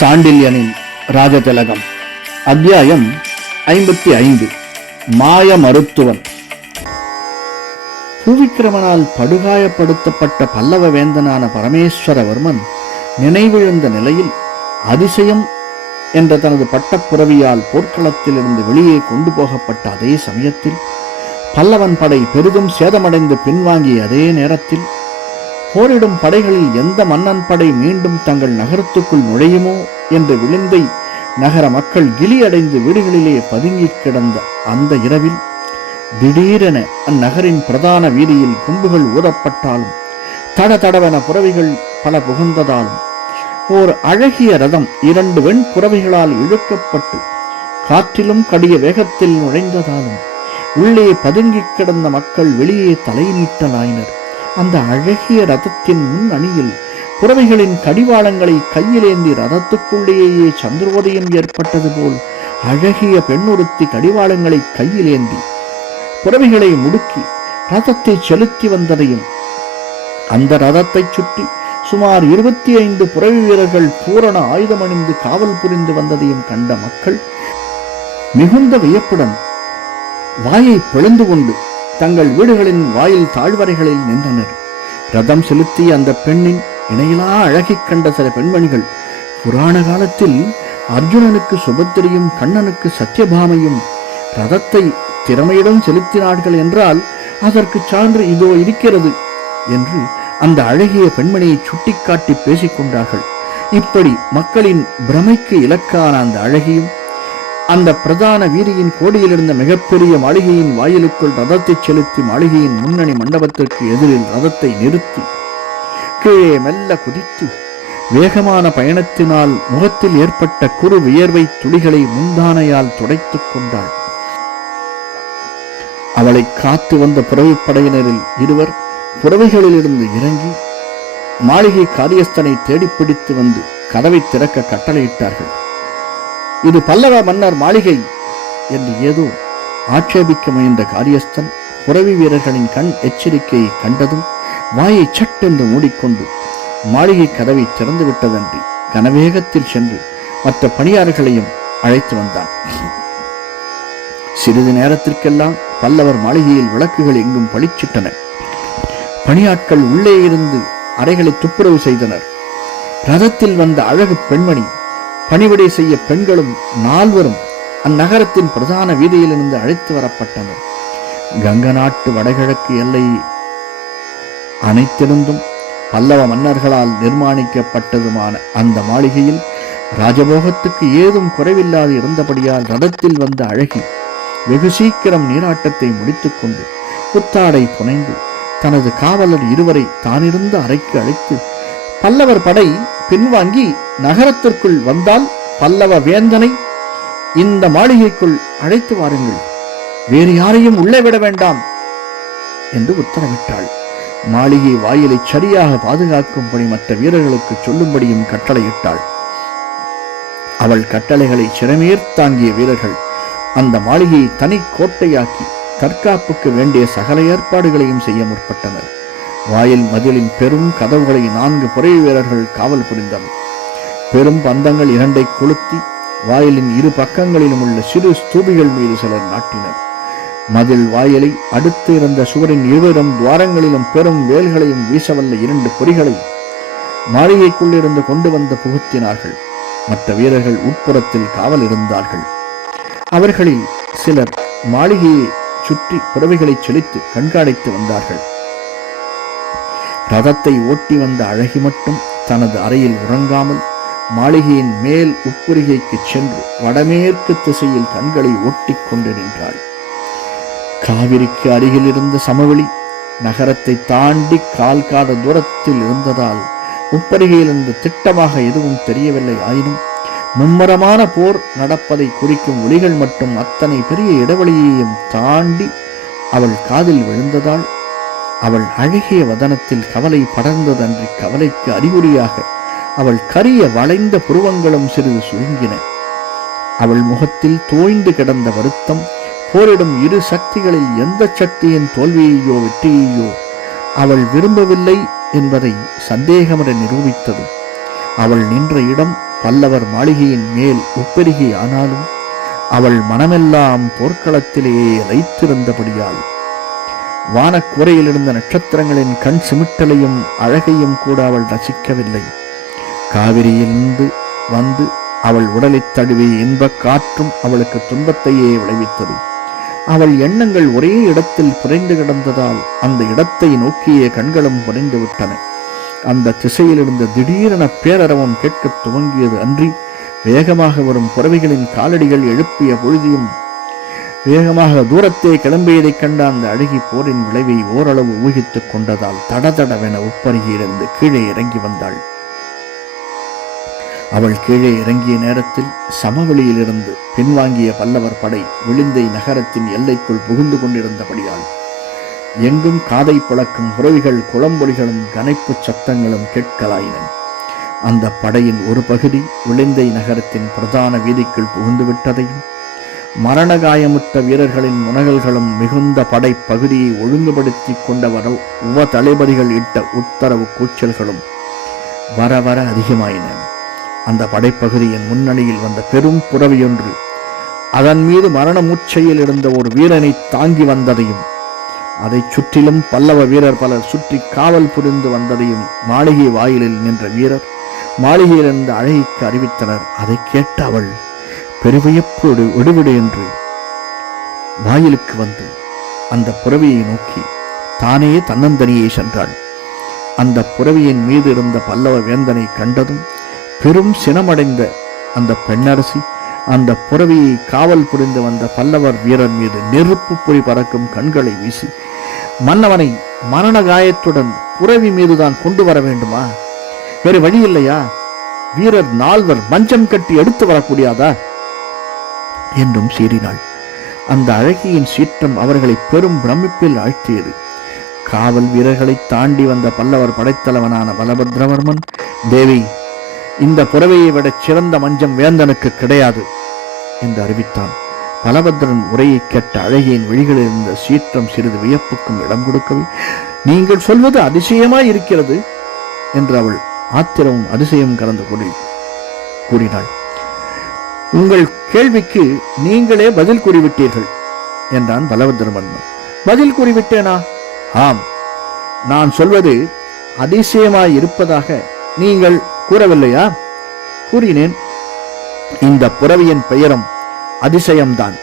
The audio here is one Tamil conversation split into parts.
சாண்டில்யனின் ராஜதிலகம் அத்தியாயம் ஐம்பத்தி ஐந்து மாய மருத்துவன் பூவிக்கிரமனால் படுகாயப்படுத்தப்பட்ட பல்லவ வேந்தனான பரமேஸ்வரவர்மன் நினைவிழந்த நிலையில் அதிசயம் என்ற தனது பட்டப்புறவியால் போர்க்களத்திலிருந்து வெளியே கொண்டு போகப்பட்ட அதே சமயத்தில் பல்லவன் படை பெரிதும் சேதமடைந்து பின்வாங்கிய அதே நேரத்தில் போரிடும் படைகளில் எந்த மன்னன் படை மீண்டும் தங்கள் நகரத்துக்குள் நுழையுமோ என்ற விழுந்தை நகர மக்கள் கிளியடைந்து வீடுகளிலே பதுங்கி கிடந்த அந்த இரவில் திடீரென அந்நகரின் பிரதான வீதியில் கும்புகள் ஊதப்பட்டாலும் தட தடவென புறவிகள் பல புகுந்ததாலும் ஓர் அழகிய ரதம் இரண்டு வெண் புறவிகளால் இழுக்கப்பட்டு காற்றிலும் கடிய வேகத்தில் நுழைந்ததாலும் உள்ளே பதுங்கிக் கிடந்த மக்கள் வெளியே தலை நீட்டலாயினர் அந்த அழகிய ரதத்தின் முன் அணியில் புறவைகளின் கடிவாளங்களை கையிலேந்தி ரதத்துக்குள்ளேயே சந்திரோதயம் ஏற்பட்டது போல் அழகிய பெண்ணொருத்தி கடிவாளங்களை கையிலேந்தி புறவைகளை முடுக்கி ரதத்தை செலுத்தி வந்ததையும் அந்த ரதத்தை சுற்றி சுமார் இருபத்தி ஐந்து புறவி வீரர்கள் பூரண ஆயுதமணிந்து காவல் புரிந்து வந்ததையும் கண்ட மக்கள் மிகுந்த வியப்புடன் வாயை பிளந்து கொண்டு தங்கள் வீடுகளின் வாயில் தாழ்வறைகளில் நின்றனர். ரதம் செலுத்திய அந்த பெண்ணின் இணையிலா அழகைக் கண்ட சில பெண்மணிகள் புராண காலத்தில் அர்ஜுனனுக்கு சுபத்திரியும் கண்ணனுக்கு சத்யபாமையும் ரதத்தை திறமையுடன் செலுத்தினார்கள் என்றால் அதற்கு சான்று இதோ இருக்கிறது என்று அந்த அழகிய பெண்மணியை சுட்டிக்காட்டி பேசிக் கொண்டார்கள். இப்படி மக்களின் பிரமைக்கு இலக்கான அந்த அழகியும் அந்த பிரதான வீதியின் கோடியிலிருந்த மிகப்பெரிய மாளிகையின் வாயிலுக்குள் ரதத்தை செலுத்தி மாளிகையின் முன்னணி மண்டபத்திற்கு எதிரில் ரதத்தை நிறுத்தி கீழே மெல்ல குதித்து வேகமான பயணத்தினால் முகத்தில் ஏற்பட்ட குறு வியர்வை துளிகளை முந்தானையால் துடைத்துக் கொண்டாள். அவளை காத்து வந்த புறவிப்படையினரில் இருவர் புறவைகளிலிருந்து இறங்கி மாளிகை காரியஸ்தனை தேடிப்பிடித்து வந்து கதவை திறக்க கட்டளையிட்டார்கள். இது பல்லவ மன்னர் மாளிகை என்று ஏதோ ஆட்சேபிக்க முயன்ற காரியஸ்தன் புறவி வீரர்களின் கண் எச்சரிக்கையை கண்டதும் வாயை சட்டென்று மூடிக்கொண்டு மாளிகை கதவை திறந்து விட்டதன்றி கனவேகத்தில் சென்று மற்ற பணியாளர்களையும் அழைத்து வந்தான். சிறிது நேரத்திற்கெல்லாம் பல்லவர் மாளிகையில் விளக்குகள் எங்கும் பளிச்சிட்டன. பணியாட்கள் உள்ளே இருந்து அறைகளை துப்புரவு செய்தனர். ரதத்தில் வந்த அழகு பெண்மணி பணிவிடை செய்ய பெண்களும் நால்வரும் அந்நகரத்தின் பிரதான வீதியிலிருந்து அழைத்து வரப்பட்டனர். கங்க நாட்டு வடகிழக்கு எல்லை அனைத்திருந்தும் பல்லவ மன்னர்களால் நிர்மாணிக்கப்பட்டதுமான அந்த மாளிகையில் ராஜபோகத்துக்கு ஏதும் குறைவில்லாது இருந்தபடியால் ரதத்தில் வந்த அழகி வெகு சீக்கிரம் நீராட்டத்தை முடித்துக்கொண்டு புத்தாடை புனைந்து தனது காவலர் இருவரை தானிருந்த அறைக்கு அழைத்து பல்லவர் படை பின்வாங்கி நகரத்திற்குள் வந்தால் பல்லவ வேந்தனை இந்த மாளிகைக்குள் அழைத்து வாருங்கள். வேறு யாரையும் உள்ளே விட வேண்டாம் என்று உத்தரவிட்டாள். மாளிகை வாயிலை சரியாக பாதுகாக்கும்படி மற்ற வீரர்களுக்கு சொல்லும்படியும் கட்டளையிட்டாள். அவள் கட்டளைகளை சிறமேற் தாங்கிய வீரர்கள் அந்த மாளிகையை தனி கோட்டையாக்கி தற்காப்புக்கு வேண்டிய சகல ஏற்பாடுகளையும் செய்ய முற்பட்டனர். வாயில் மதிலின் பெரும் கதவுகளை நான்கு புறை வீரர்கள் காவல் புரிந்தனர். பெரும் பந்தங்கள் இரண்டை கொளுத்தி வாயிலின் இரு பக்கங்களிலும் உள்ள சிறு ஸ்தூபிகள் மீது சிலர் நாட்டினர். மதில் வாயிலை அடுத்து இருந்த சுவரின் இருவரும் துவாரங்களிலும் பெரும் வேல்களையும் வீசவல்ல இரண்டு பொறிகளை மாளிகைக்குள்ளிருந்து கொண்டு வந்து புகுத்தினார்கள். மற்ற வீரர்கள் உட்புறத்தில் காவல் இருந்தார்கள். அவர்களில் சிலர் மாளிகையை சுற்றி புறவைகளை செழித்து கண்காணித்து வந்தார்கள். ரதத்தை ஓட்டி வந்த அழகி மட்டும் தனது அறையில் உறங்காமல் மாளிகையின் மேல் உட்புரிகைக்கு சென்று வடமேற்கு திசையில் கண்களை ஒட்டிக் கொண்டு நின்றாள். காவிரிக்கு அருகில் இருந்த சமவெளி நகரத்தை தாண்டி கால் காத தூரத்தில் இருந்ததால் உப்பருகையிலிருந்து திட்டமாக எதுவும் தெரியவில்லை ஆயினும் மும்மரமான போர் நடப்பதை குறிக்கும் ஒலிகள் மட்டும் அத்தனை பெரிய இடைவெளியையும் தாண்டி அவள் காதில் விழுந்ததால் அவள் அழகிய வதனத்தில் கவலை படர்ந்ததன்றி கவலைக்கு அறிகுறியாக அவள் கரிய வளைந்த புருவங்களும் சிறிது சுருங்கின. அவள் முகத்தில் தோய்ந்து கிடந்த வருத்தம் போரிடும் இரு சக்திகளில் எந்த சக்தியின் தோல்வியையோ வெற்றியையோ அவள் விரும்பவில்லை என்பதை சந்தேகமர நிரூபித்தது. அவள் நின்ற இடம் பல்லவர் மாளிகையின் மேல் உப்பெருகி ஆனாலும் அவள் மனமெல்லாம் போர்க்களத்திலேயே லைத்திருந்தபடியால் வானக்குறையில் இருந்த நட்சத்திரங்களின் கண் சிமிட்டலையும் அழகையும் கூட அவள் ரசிக்கவில்லை. காவிரியிலிருந்து வந்து அவள் உடலைத் தழுவி இன்பக் காற்றும் அவளுக்கு துன்பத்தையே விளைவித்தது. அவள் எண்ணங்கள் ஒரே இடத்தில் புரைந்து கிடந்ததால் அந்த இடத்தை நோக்கிய கண்களும் புரைந்து விட்டன. அந்த திசையிலிருந்து திடீரென பேரரவம் கேட்கத் துவங்கியது அன்றி வேகமாக வரும் புறவைகளின் காலடிகள் எழுப்பிய பொழுதியும் வேகமாக தூரத்தே கிளம்பியதைக் கண்ட அந்த அழகி போரின் விளைவை ஓரளவு ஊகித்துக் கொண்டதால் தடதடவென உப்பருகியிருந்து கீழே இறங்கி வந்தாள். அவள் கீழே இறங்கிய நேரத்தில் சமவெளியிலிருந்து பின்வாங்கிய பல்லவர் படை விளிந்தை நகரத்தின் எல்லைக்குள் புகுந்து கொண்டிருந்தபடியால் எங்கும் காதை பழக்கும் புறவிகள் குளம்பொலிகளும் கனைப்புச் சத்தங்களும் கேட்கலாயின. அந்த படையின் ஒரு பகுதி விளிந்தை நகரத்தின் பிரதான வீதிக்குள் புகுந்து விட்டதையும் மரண காயமுற்ற வீரர்களின் முனகல்களும் மிகுந்த படை பகுதியை ஒழுங்குபடுத்தி கொண்டவர உவ தளபதிகள் இட்ட உத்தரவு கூச்சல்களும் வர வர அதிகமாயின. அந்த படைப்பகுதியின் முன்னணியில் வந்த பெரும் புறவியொன்று அதன் மீது மரண மூச்சையில் இருந்த ஒரு வீரனை தாங்கி வந்ததையும் அதைச் சுற்றிலும் பல்லவ வீரர் பலர் சுற்றி காவல் புரிந்து வந்ததையும் மாளிகை வாயிலில் நின்ற வீரர் மாளிகையில் இருந்த அழகிக்கு அறிவித்தனர். அதை கேட்ட அவள் பெருவியப்போடு விடுவிடு என்று வாயிலுக்கு வந்து அந்த புறவியை நோக்கி தானே தன்னந்தனியே சென்றாள். அந்த புறவியின் மீது இருந்த பல்லவ வேந்தனை கண்டதும் பெரும் சினமடைந்த அந்த பெண்ணரசி அந்த புறவியை காவல் புரிந்து வந்த பல்லவர் வீரர் மீது நெருப்பு பொறி பறக்கும் கண்களை வீசி மன்னவனை மரண காயத்துடன் புறவி மீதுதான் கொண்டு வர வேண்டுமா? வேறு வழி இல்லையா? வீரர் நால்வர் மஞ்சம் கட்டி எடுத்து வரக்கூடியாதா? என்றும் சீறினாள். அந்த அழகியின் சீற்றம் அவர்களை பெரும் பிரமிப்பில் ஆழ்த்தியது. காவல் வீரர்களை தாண்டி வந்த பல்லவர் படைத்தலைவனான பலபத்ரவர்மன் தேவி இந்த புறவையை விட சிறந்த மஞ்சம் வேந்தனுக்கு கிடையாது என்று அறிவித்தான். பலபத்ரன் உரையை கேட்ட அழகியின் விழிகளில் இருந்த சீற்றம் சிறிது வியப்புக்கும் இடம் கொடுக்கவே நீங்கள் சொல்வது அதிசயமாய் இருக்கிறது என்று அவள் ஆத்திரமும் அதிசயம் கலந்து கூறி கூறினாள். உங்கள் கேள்விக்கு நீங்களே பதில் கூறிவிட்டீர்கள் என்றான் பலபத்ரமன்னன் பதில் கூறிவிட்டேனா? ஆம். நான் சொல்வது அதிசயமாய் இருப்பதாக நீங்கள் கூறவில்லையா? கூறினேன். இந்த புறவியின் பெயரும் அதிசயம்தான்.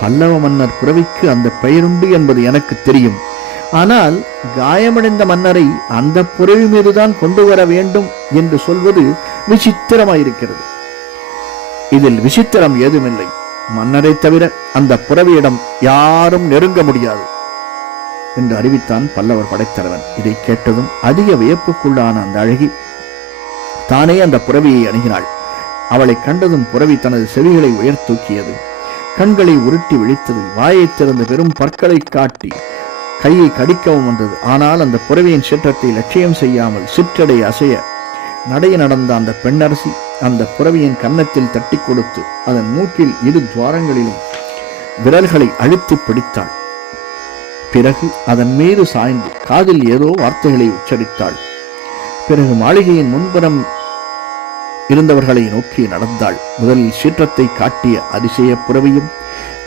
பல்லவ மன்னர் புறவிக்கு அந்த பெயருண்டு என்பது எனக்கு தெரியும். ஆனால் காயமடைந்த மன்னரை அந்த புறவி மீதுதான் கொண்டு வர வேண்டும் என்று சொல்வது விசித்திரமாயிருக்கிறது. இதில் விசித்திரம் ஏதுமில்லை. மன்னரை தவிர அந்த புறவியிடம் யாரும் நெருங்க முடியாது. என்று அறிவித்தான் பல்லவர் படைத்தலைவன். இதை கேட்டதும் அதிக வியப்புக்குள்ளான அந்த அழகி தானே அந்த புறவியை அணுகினாள். அவளை கண்டதும் புறவி தனது செவிகளை உயர்த்தூக்கியது கண்களை உருட்டி விழித்தது வாயை திறந்த பெரும் பற்களை காட்டி கையை கடிக்கவும் வந்தது. ஆனால் அந்த புறவியின் சீற்றத்தை லட்சியம் செய்யாமல் சிற்றடை அசைய நடைய நடந்த அந்த பெண்ணரசி அந்த புறவியின் கன்னத்தில் தட்டி கொடுத்து அதன் மூக்கில் இரு துவாரங்களிலும் விரல்களை அழுத்தி பிடித்தாள். பிறகு அதன் மீது சாய்ந்து காதில் ஏதோ வார்த்தைகளை உச்சரித்தாள். பிறகு மாளிகையின் முன்புறம் இருந்தவர்களை நோக்கி நடந்தாள். முதலில் சீற்றத்தை காட்டிய அதிசய புறவியும்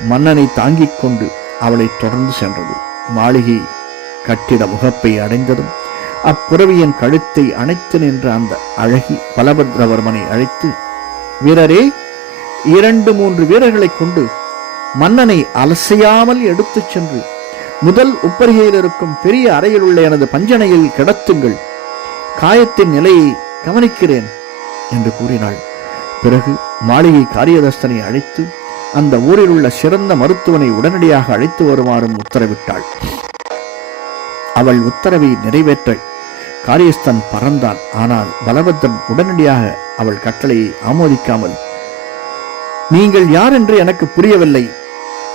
மன்னனை தாங்கிக் கொண்டு அவளை தொடர்ந்து சென்றது. மாளிகை கட்டிட முகப்பை அடைந்ததும் அப்புறவியின் கழுத்தை அணைத்து நின்ற அந்த அழகி பலபத்ரவர்மனை அழைத்து வீரரே இரண்டு மூன்று வீரர்களை கொண்டு மன்னனை அலசையாமல் எடுத்துச் சென்று முதல் உப்பரிகையில் இருக்கும் பெரிய அறையில் உள்ள எனது பஞ்சனையில் கிடத்துங்கள். காயத்தின் நிலையை கவனிக்கிறேன் என்று கூறினாள். பிறகு மாளிகை காரியதர்சனை அழைத்து அந்த ஊரில் உள்ள சிறந்த மருத்துவனை உடனடியாக அழைத்து வருமாறும் உத்தரவிட்டாள். அவள் உத்தரவை நிறைவேற்ற காரியஸ்தன் பறந்தான். ஆனால் பலபத்ரன் உடனடியாக அவள் கட்டளையை ஆமோதிக்காமல் நீங்கள் யார் என்று எனக்கு புரியவில்லை.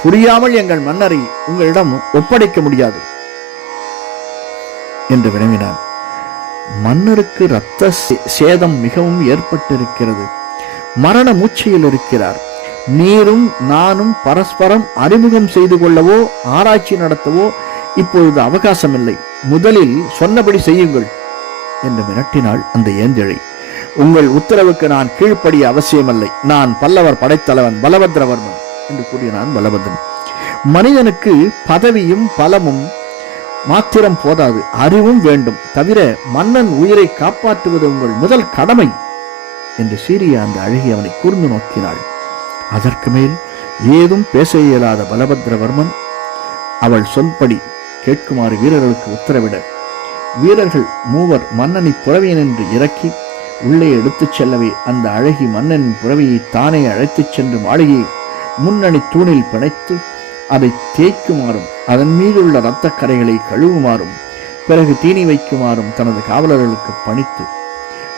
புரியாமல் எங்கள் மன்னரை உங்களிடம் ஒப்படைக்க முடியாது. என்று வினவினான். மன்னருக்கு இரத்த சே- சேதம் மிகவும் ஏற்பட்டிருக்கிறது. மரண மூச்சையில் இருக்கிறார். நீரும் நானும் பரஸ்பரம் அறிமுகம் செய்து கொள்ளவோ ஆராய்ச்சி நடத்தவோ இப்பொழுது அவகாசமில்லை. முதலில் சொன்னபடி செய்யுங்கள். என்று மிரட்டினாள் அந்த ஏஞ்சழை உங்கள் உத்தரவுக்கு நான் கீழ்ப்படிய அவசியமில்லை. நான் பல்லவர் படைத்தலைவன் பலபத்ரவர்மன் என்று கூறினான் பலபத்ரன். மனிதனுக்கு பதவியும் பலமும் மாத்திரம் போதாது. அறிவும் வேண்டும். தவிர மன்னன் உயிரை காப்பாற்றுவது உங்கள் முதல் கடமை என்று சீரிய அந்த அழகி அவனை கூர்ந்து நோக்கினாள். அதற்கு மேல் ஏதும் பேச இயலாத பலபத்ரவர்மன் அவள் சொல்படி கேட்குமாறு வீரர்களுக்கு உத்தரவிட வீரர்கள் மூவர் மன்னனை புறவியன் என்று இறக்கி உள்ளே எடுத்துச் செல்லவே அந்த அழகி மன்னனின் புறவியை தானே அழைத்துச் சென்று மாளிகையை முன்னணி தூணில் பிணைத்து அதை தேய்க்குமாறும் அதன் மீதுள்ள இரத்தக் கரைகளை கழுவுமாறும் பிறகு தீனி வைக்குமாறும் தனது காவலர்களுக்கு பணித்து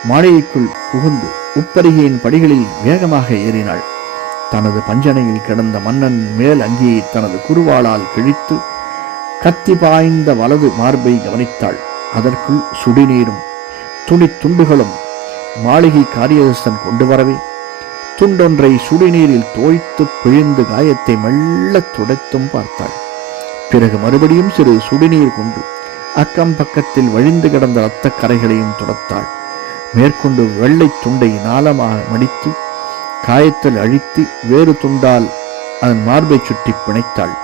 மாளிகைக்குள் புகுந்து உப்பருகையின் படிகளில் வேகமாக ஏறினாள். தனது பஞ்சனையில் கிடந்த மன்னன் மேல் அங்கியை தனது குருவாளால் கிழித்து கத்தி பாய்ந்த வலது மார்பை கவனித்தாள். அதற்குள் சுடிநீரும் துணி துண்டுகளும் மாளிகை காரியதர்சன் கொண்டு வரவே துண்டொன்றை சுடிநீரில் தோய்த்து பிழிந்து காயத்தை மெல்ல துடைத்தும் பார்த்தாள். பிறகு மறுபடியும் சிறு சுடுநீர் கொண்டு அக்கம் பக்கத்தில் வழிந்து கிடந்த இரத்த கரைகளையும் துடைத்தாள். மேற்கொண்டு வெள்ளை துண்டை நாளமாக மடித்து காயத்தில் அழித்து வேறு துண்டால் அதன் மார்பை சுற்றி பிணைத்தாள்.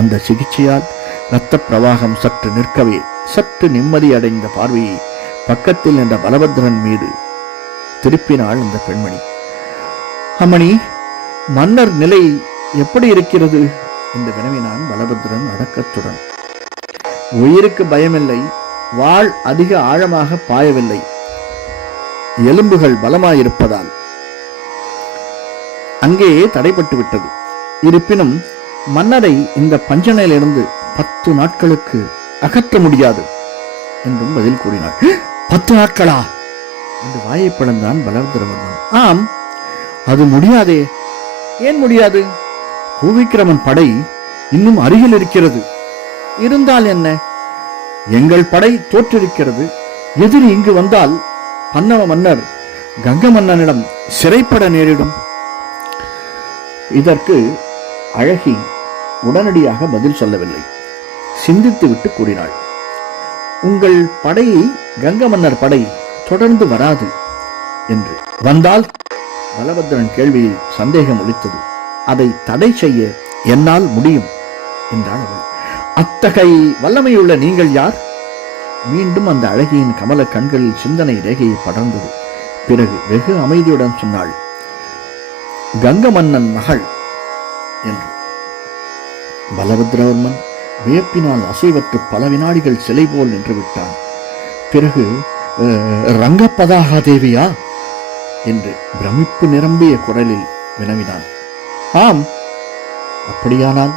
அந்த சிகிச்சையால் இரத்த பிரவாகம் சற்று நிற்கவே சற்று நிம்மதி அடைந்த பார்வையை பக்கத்தில் நின்ற பலபத்ரன் மீது திருப்பினாள் அந்த பெண்மணி. அம்மணி மன்னர் நிலை எப்படி இருக்கிறது? என்று வினவினான் பலபத்ரன் அடக்கத்துடன். உயிருக்கு பயமில்லை வாழ் அதிக ஆழமாக பாயவில்லை. எலும்புகள் பலமாயிருப்பதால். அங்கேயே தடைப்பட்டு விட்டது. இருப்பினும் மன்னரை இந்த பஞ்சனையிலிருந்து பத்து நாட்களுக்கு அகற்ற முடியாது என்றும் பதில் கூறினாள். பத்து நாட்களா? என்று வாயை பிளந்தான் பலவர்தரவர்மன் ஆம் அது முடியாதே. ஏன் முடியாது? பூவிக்கிரமன் படை இன்னும் அருகில் இருக்கிறது. இருந்தால் என்ன? எங்கள் படை தோற்றிருக்கிறது. எதிரி இங்கு வந்தால் பன்னவ மன்னர் கங்க மன்னனிடம் சிறைப்பட நேரிடும். இதற்கு அழகி உடனடியாக பதில் சொல்லவில்லை. சிந்தித்துவிட்டு கூறினாள். உங்கள் படையை கங்க மன்னர் படை தொடர்ந்து வராது என்று. வந்தால்? பலபத்ரன் கேள்வியில் சந்தேகம் ஒழித்தது அதை தடை செய்ய என்னால் முடியும் என்றாள் அவள். அத்தகைய வல்லமையுள்ள நீங்கள் யார்? மீண்டும் அந்த அழகியின் கமல கண்களில் சிந்தனை ரேகையை படர்ந்தது. பிறகு வெகு அமைதியுடன் சொன்னாள். கங்க மன்னன் மகள் என்று. பலபத்ரவர்மன் வியப்பினால் அசைவற்று பல வினாடிகள் சிலை போல் நின்று விட்டான் பிறகு ரங்கப்பதாகா தேவியா? என்று பிரமிப்பு நிரம்பிய குரலில் வினவினான். ஆம். அப்படியானால்?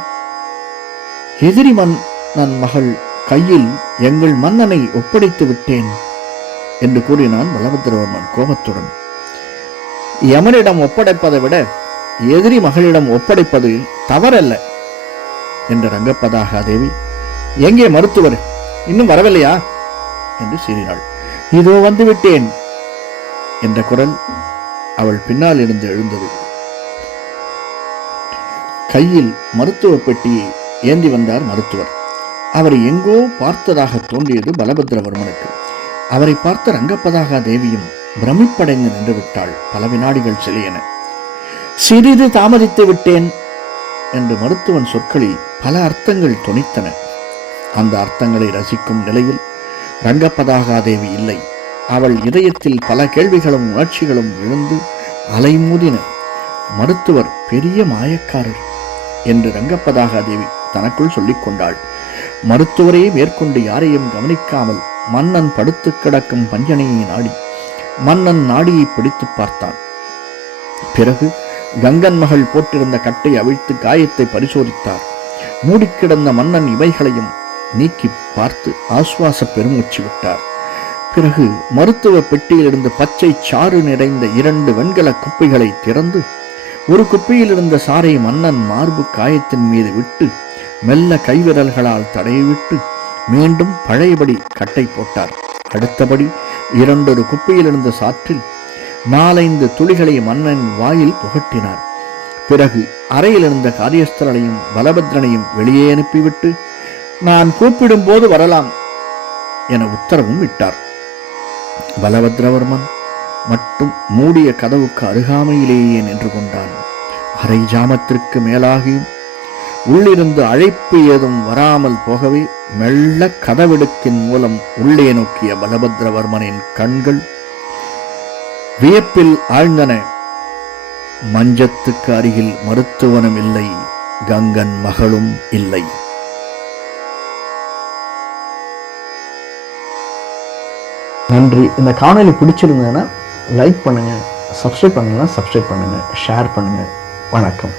எதிரி மன்னன் மகள் கையில் எங்கள் மன்னனை ஒப்படைத்து விட்டேன் என்று கூறினான் பலபத்ரவர்மன் கோபத்துடன். யமனிடம் ஒப்படைப்பதை விட எதிரி மகளிடம் ஒப்படைப்பது தவறல்ல. என்ற ரங்கப்பதாக தேவி எங்கே மருத்துவர்? இன்னும் வரவில்லையா? என்று சீறினாள். இதோ வந்துவிட்டேன் என்ற குரல் அவள் பின்னால் இருந்து எழுந்தது. கையில் மருத்துவ பெட்டியை ஏந்தி வந்தார் மருத்துவர். அவரை எங்கோ பார்த்ததாக தோன்றியது பலபத்ரவர்மனுக்கு. அவரை பார்த்த ரங்கப்பதாக தேவியும் பிரமிப்படைந்து நின்றுவிட்டாள். பல வினாடிகள் செலியன சிறிது தாமதித்து விட்டேன் என்று மருத்துவன் சொற்களில் பல அர்த்தங்கள் துணித்தன அந்த அர்த்தங்களை ரசிக்கும் நிலையில் ரங்கப்பதாகாதேவி இல்லை. அவள் இதயத்தில் பல கேள்விகளும் உணர்ச்சிகளும் விழுந்து அலைமோதின. மருத்துவர் பெரிய மாயக்காரர் என்று ரங்கப்பதாகாதேவி தனக்குள் சொல்லிக் கொண்டாள். மருத்துவரே மேற்கொண்டு யாரையும் கவனிக்காமல் மன்னன் படுத்து கிடக்கும் பஞ்சனையை நாடி மன்னன் நாடியை பிடித்து பார்த்தான். பிறகு கங்கன் மகள் போட்டிருந்த கட்டை அவிழ்த்து காயத்தை பரிசோதித்தார். மூடிக்கிடந்த மன்னன் இவைகளையும் நீக்கி பார்த்து ஆசுவாச பெருமூச்சு விட்டார். பிறகு மருத்துவ பெட்டியிலிருந்து பச்சை சாறு நிறைந்த இரண்டு வெண்கல குப்பைகளை திறந்து ஒரு குப்பையில் இருந்த சாரை மன்னன் மார்பு காயத்தின் மீது விட்டு மெல்ல கைவிரல்களால் தடைவிட்டு மீண்டும் பழையபடி கட்டை போட்டார். அடுத்தபடி இரண்டொரு குப்பையிலிருந்த சாற்றில் நாலைந்து துளிகளை மன்னன் வாயில் புகட்டினார் பிறகு அறையில் இருந்த காரியஸ்தரனையும் பலபத்ரனையும் வெளியே அனுப்பிவிட்டு நான் கூப்பிடும் போது வரலாம் என உத்தரவும் விட்டார் பலபத்ரவர்மன் மட்டும் மூடிய கதவுக்கு அருகாமையிலேயே நின்று கொண்டான். அரை ஜாமத்திற்கு மேலாகியும் உள்ளிருந்து அழைப்பு ஏதும் வராமல் போகவே மெல்ல கதவிடுக்கின் மூலம் உள்ளே நோக்கிய பலபத்ரவர்மனின் கண்கள் வியப்பில் ஆழ்ந்தன. மஞ்சத்துக்கு அருகில் மருத்துவனும் இல்லை கங்கன் மகளும் இல்லை. நன்றி. இந்த காணொலி பிடிச்சிருந்ததுன்னா லைக் பண்ணுங்கள் சப்ஸ்கிரைப் பண்ணலாம் சப்ஸ்கிரைப் பண்ணுங்கள் ஷேர் பண்ணுங்கள் வணக்கம்.